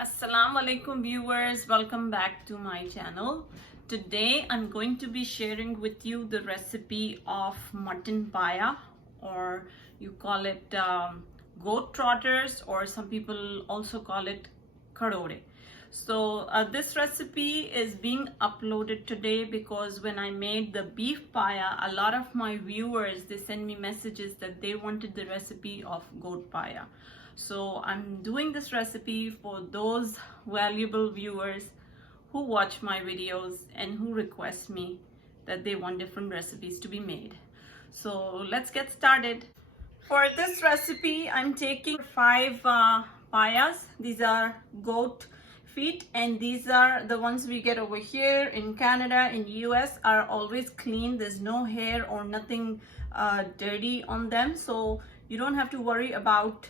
Assalamu alaikum viewers, welcome back to my channel. Today I'm going to be sharing with you the recipe of mutton paya, or you call it goat trotters, or some people also call it Kharoray. So this recipe is being uploaded today because when I made the beef paya, a lot of my viewers, they send me messages that they wanted the recipe of goat paya. So I'm doing this recipe for those valuable viewers who watch my videos and who request me that they want different recipes to be made. So let's get started. For this recipe, I'm taking 5 payas. These are goat feet, and these are the ones we get over here in Canada. In US are always clean. There's no hair or nothing dirty on them, so you don't have to worry about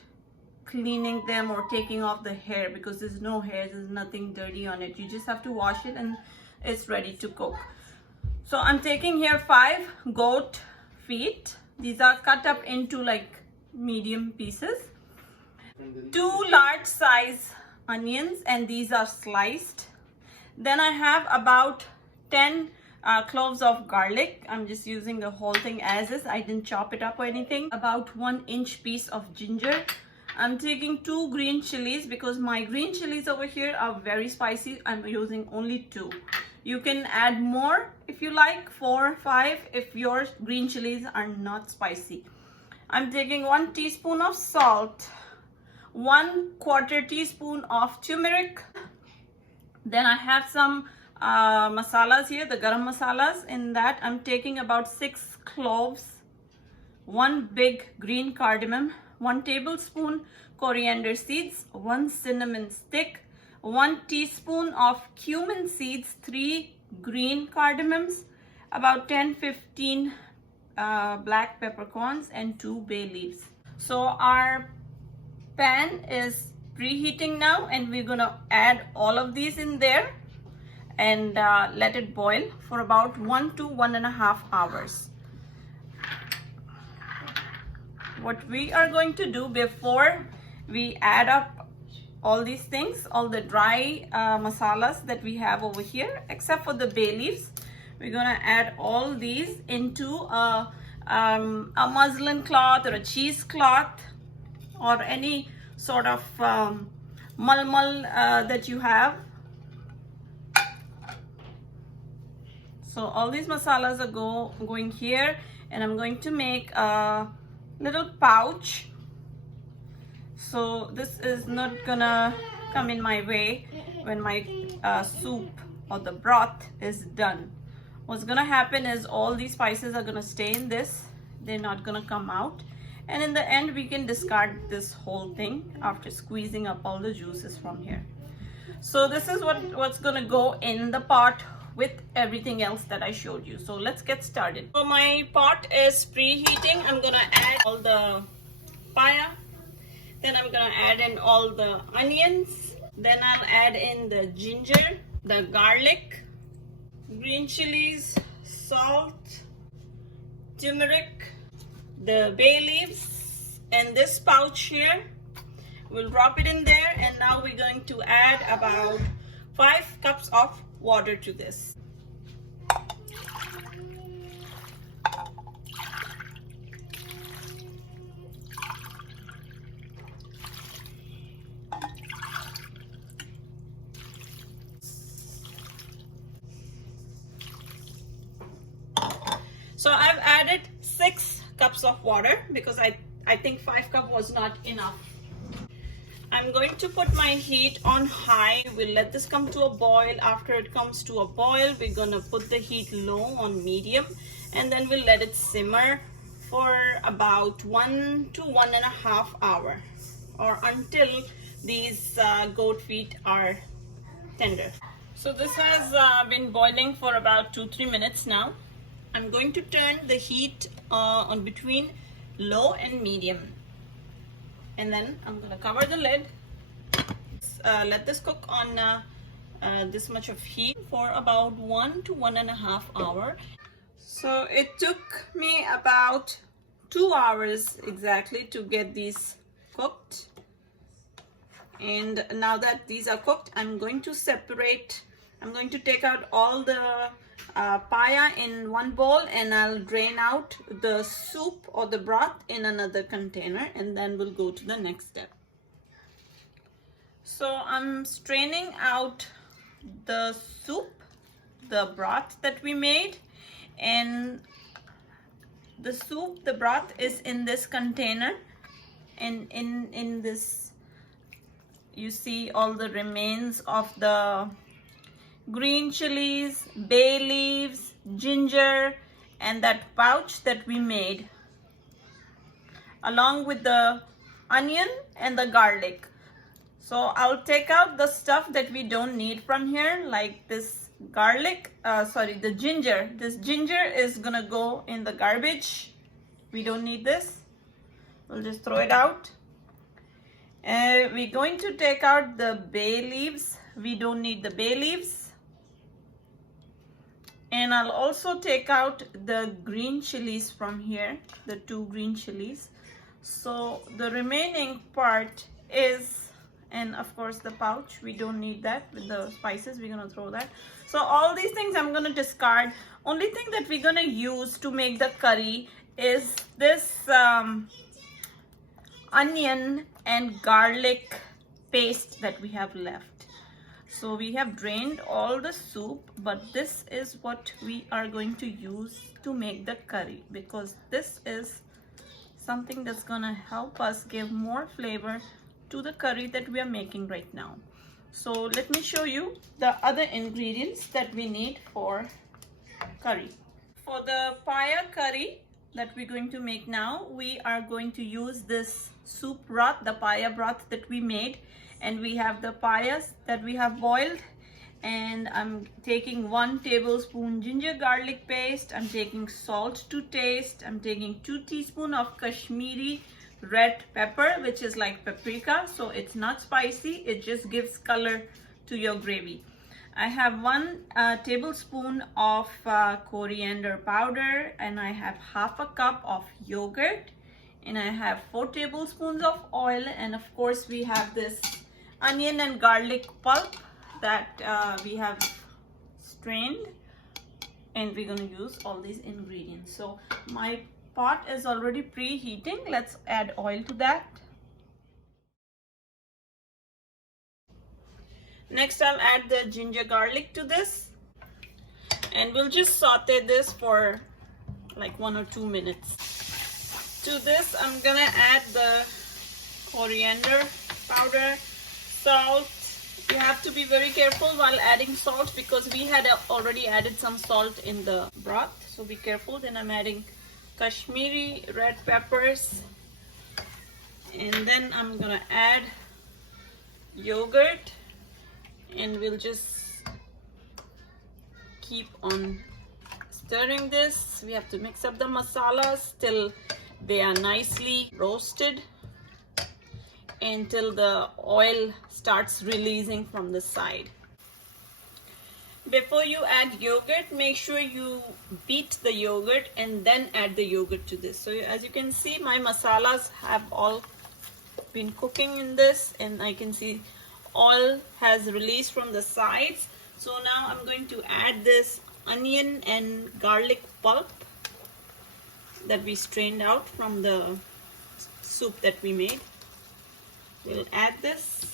cleaning them or taking off the hair because there's no hair, there's nothing dirty on it. You just have to wash it and it's ready to cook. So I'm taking here 5 goat feet. These are cut up into like medium pieces. 2 large size onions, and these are sliced. Then I have about 10 cloves of garlic. I'm just using the whole thing as is. I didn't chop it up or anything. About 1-inch piece of ginger. I'm taking 2 green chilies because my green chilies over here are very spicy. I'm using only 2. You can add more if you like, 4 or 5 if your green chilies are not spicy. I'm taking 1 teaspoon of salt, 1/4 teaspoon of turmeric. Then I have some masalas here, the garam masalas. In that I'm taking about 6 cloves, 1 big green cardamom, 1 tablespoon coriander seeds, 1 cinnamon stick, 1 teaspoon of cumin seeds, 3 green cardamoms, about 10-15 black peppercorns, and 2 bay leaves. So our pan is preheating now, and we're gonna add all of these in there and let it boil for about 1 to 1.5 hours. What we are going to do before we add up all these things, all the dry masalas that we have over here, except for the bay leaves, we're gonna add all these into a muslin cloth or a cheesecloth or any sort of mulmul that you have. So all these masalas are going here, and I'm going to make a little pouch, so this is not gonna come in my way when my soup or the broth is done. What's gonna happen is all these spices are gonna stay in this, they're not gonna come out, and in the end we can discard this whole thing after squeezing up all the juices from here. So this is what's gonna go in the pot with everything else that I showed you. So let's get started. So my pot is preheating. I'm gonna add all the paya, then I'm gonna add in all the onions, then I'll add in the ginger, the garlic, green chilies, salt, turmeric, the bay leaves, and this pouch here. We'll drop it in there, and now we're going to add about 5 cups of water to this. So I've added 6 cups of water because I think 5 cups was not enough. I'm going to put my heat on high. We'll let this come to a boil. After it comes to a boil, we're gonna put the heat low on medium, and then we'll let it simmer for about 1 to 1.5 hours, or until these goat feet are tender. So this has been boiling for about 2-3 minutes now. I'm going to turn the heat on between low and medium, and then I'm gonna cover the lid. Let this cook on this much of heat for about 1 to 1.5 hours. So it took me about 2 hours exactly to get these cooked. And now that these are cooked, I'm going to take out all the paya in one bowl, and I'll drain out the soup or the broth in another container, and then we'll go to the next step. So I'm straining out the soup, the broth that we made, and the soup, the broth is in this container, and in this you see all the remains of the green chilies, bay leaves, ginger, and that pouch that we made, along with the onion and the garlic. So I'll take out the stuff that we don't need from here, like this garlic, the ginger. This ginger is gonna go in the garbage. We don't need this. We'll just throw it out. We're going to take out the bay leaves. We don't need the bay leaves. And I'll also take out the green chilies from here, the 2 green chilies. So the remaining part is, and of course the pouch, we don't need that with the spices, we're gonna throw that. So all these things I'm gonna discard. Only thing that we're gonna use to make the curry is this onion and garlic paste that we have left. So we have drained all the soup, but this is what we are going to use to make the curry, because this is something that's gonna help us give more flavor to the curry that we are making right now. So let me show you the other ingredients that we need for curry. For the paya curry that we're going to make now, we are going to use this soup broth, the paya broth that we made, and we have the payas that we have boiled, and I'm taking 1 tablespoon ginger garlic paste. I'm taking salt to taste. I'm taking 2 teaspoons of Kashmiri red pepper, which is like paprika, so it's not spicy, it just gives color to your gravy. I have 1 tablespoon of coriander powder, and I have half a cup of yogurt, and I have 4 tablespoons of oil, and of course we have this onion and garlic pulp that we have strained, and we're going to use all these ingredients. So my pot is already preheating. Let's add oil to that. Next I'll add the ginger garlic to this, and we'll just saute this for like 1 or 2 minutes. To this I'm gonna add the coriander powder, salt. You have to be very careful while adding salt, because we had already added some salt in the broth, so be careful. Then I'm adding Kashmiri red peppers, and then I'm gonna add yogurt, and we'll just keep on stirring this. We have to mix up the masalas till they are nicely roasted, until the oil starts releasing from the side. Before you add yogurt, make sure you beat the yogurt and then add the yogurt to this. So as you can see, my masalas have all been cooking in this, and I can see oil has released from the sides. So now I'm going to add this onion and garlic pulp that we strained out from the soup that we made. We'll add this,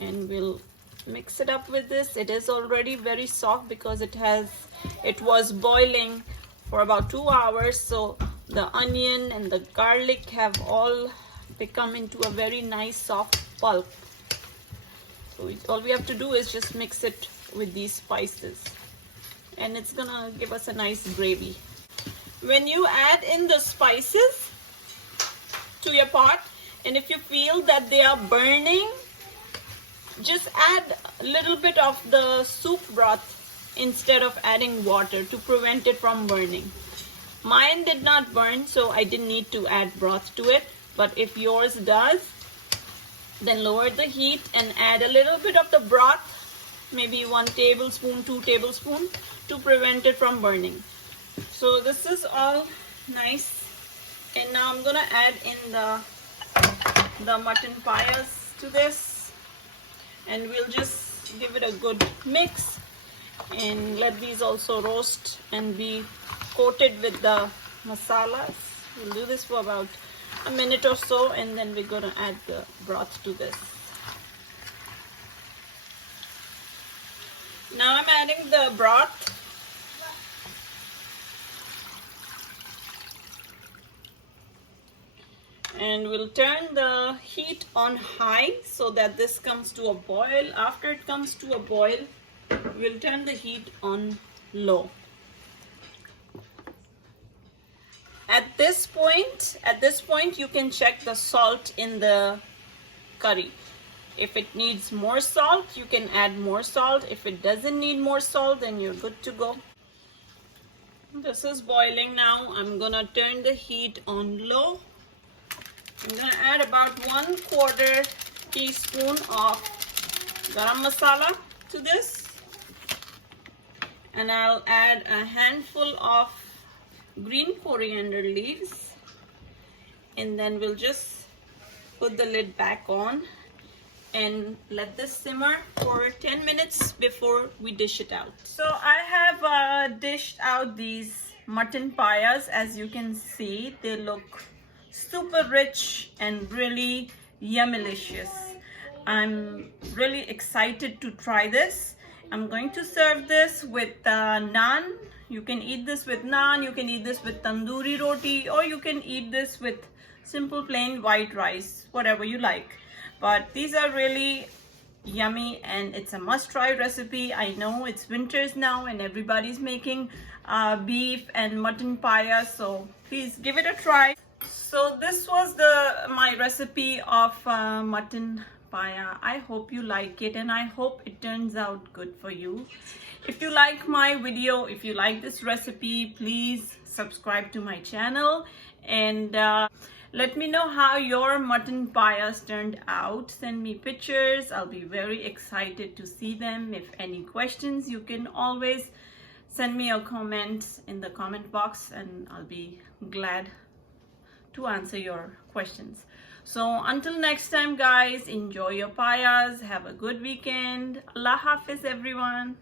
and we'll mix it up with this. It is already very soft because it was boiling for about 2 hours, so the onion and the garlic have all become into a very nice soft pulp. So all we have to do is just mix it with these spices, and it's gonna give us a nice gravy. When you add in the spices to your pot, and if you feel that they are burning, just add a little bit of the soup broth instead of adding water to prevent it from burning. Mine did not burn, so I didn't need to add broth to it, but if yours does, then lower the heat and add a little bit of the broth, maybe 1 tablespoon, 2 tablespoons, to prevent it from burning. So this is all nice, and now I'm gonna add in the the mutton payas to this, and we'll just give it a good mix and let these also roast and be coated with the masalas. We'll do this for about a minute or so, and then we're gonna add the broth to this. Now I'm adding the broth. And we'll turn the heat on high so that this comes to a boil. After it comes to a boil, we'll turn the heat on low. At this point you can check the salt in the curry. If it needs more salt, you can add more salt. If it doesn't need more salt, then you're good to go. This is boiling now. I'm gonna turn the heat on low. I'm gonna add about 1/4 teaspoon of garam masala to this, and I'll add a handful of green coriander leaves, and then we'll just put the lid back on and let this simmer for 10 minutes before we dish it out. So I have dished out these mutton payas. As you can see, they look super rich and really yummylicious. I'm really excited to try this. I'm going to serve this with naan. You can eat this with naan, you can eat this with tandoori roti, or you can eat this with simple plain white rice, whatever you like. But these are really yummy and it's a must-try recipe. I know it's winters now and everybody's making beef and mutton paya, so please give it a try. So this was my recipe of mutton paya. I hope you like it and I hope it turns out good for you. If you like my video, if you like this recipe, please subscribe to my channel and let me know how your mutton payas turned out. Send me pictures. I'll be very excited to see them. If any questions, you can always send me a comment in the comment box and I'll be glad to answer your questions. So until next time guys, enjoy your payas, have a good weekend. Allah Hafiz everyone.